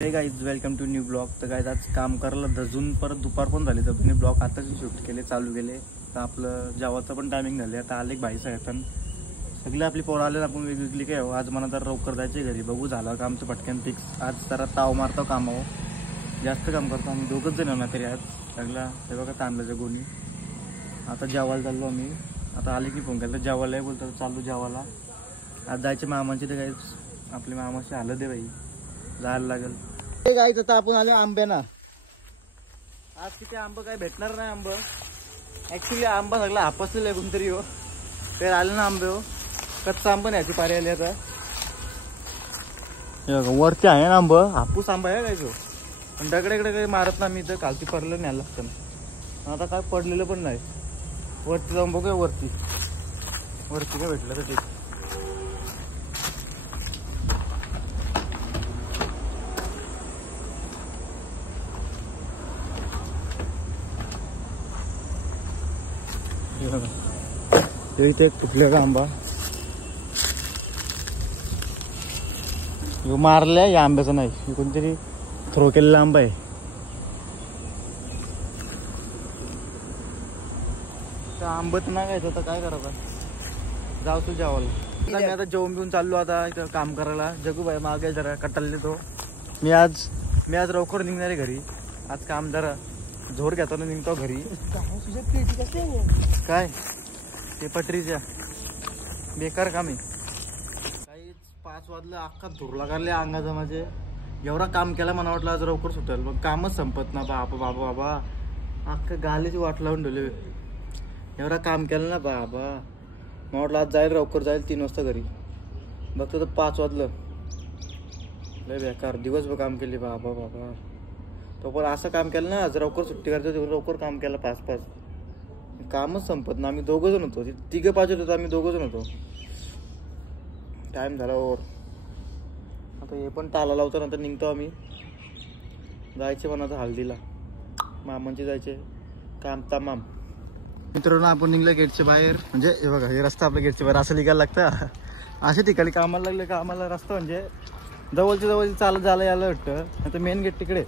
हे guys welcome to new blog. तर guys आज काम करायला धजून परत दुपार पण झाली, तर ब्लॉग आताच शूट केले चालू केले. तर आपलं जेवायचं पण टायमिंग झाले. आता आले भाई साहेब सगळे आपली पोरं आले. आपण वेगवेगळी काय हो, आज मला तर लवकर जायचे घरी. बघू झालं का आमचं पटकन फिक्स. आज जरा ताव मारतो कामावर, जास्त काम करतो आम्ही दोघंच जण होणार तरी आज सगळा. हे बघा तांदळाच्या गोणी. आता जेवायला चाललो आम्ही. आता आले की फोन केला तर जेवायला बोलतो चालू जेवायला. आज जायचे मामाची. तर गाईज आपली मामाची हालत आहे बाई, जायला लागेल. ते गायचं तर आपण आले आंब्याना. आज किती आंबा काय भेटणार नाही. आंबा ऍक्च्युली आंबा सगळा हापसलेला आहे कोणतरी हो. तर आले ना आंबे हो, कच्चा आंबा न्यायची पारी आली. आता वरती आहे ना आंबा, हापूस आंबा आहे काय तो. पण दगडे काही मारत ना मी, तर खालती पडलं न्यायला लागतं. आता काय पडलेलं पण नाही. वरती जाऊन बघूया वरती काय भेटलं तर ठीक. इथे एक तुटले का आंबा मारलाय. या आंब्याचा नाही, कोणतरी थ्रो केलेला आंबा आहे. आंबत नाही खायचं तर काय करायचं. जाऊ तू जेवायला. मी आता जेवून बिवून चाललो आता इथं काम करायला. जगू बाई मागे जरा कटालले तो. मी आज लवकर निघणार आहे घरी. आज काम जरा जोर घेताना निघतो घरी. काय ते पटरीच्या बेकार काम आहे. काही 5 वाजलं, अख्खा धूर लागले अंगाचा. माझे एवढा काम केला, मला वाटलं आज लवकर सुटेल, पण कामच संपत ना. बाबा अख्खं गालीची वाट लावून ठेवले. एवढा काम केलं ना बाबा. मला वाटलं आज जाईल लवकर, जाईल 3 वाजता घरी. बघतो तर 5 वाजलं. लय बेकार दिवसभर काम केले बाबा. तो पण असं काम केलं ना, आज लवकर सुट्टी करायचं, लवकर काम केलं. 5 कामच संपत ना. आम्ही 2 जण होतो, 3 पाहिजे होतो, आम्ही 2 जण होतो. टाइम झाला ओवर. आता हे पण टाला लावतो, नंतर निघतो आम्ही. जायचे पण आता हल्दीला, मामांची जायचे. काम तमाम. मित्रांनो आपण निघलं गेटच्या बाहेर. म्हणजे हे बघा, हे रस्ता आपल्या गेटच्या बाहेर असं निघायला लागतं. अशा ठिकाणी कामाला लागले का आम्हाला रस्ता म्हणजे जवळच्या चालत जायला यायला वाटतं. आता मेन गेट तिकडे.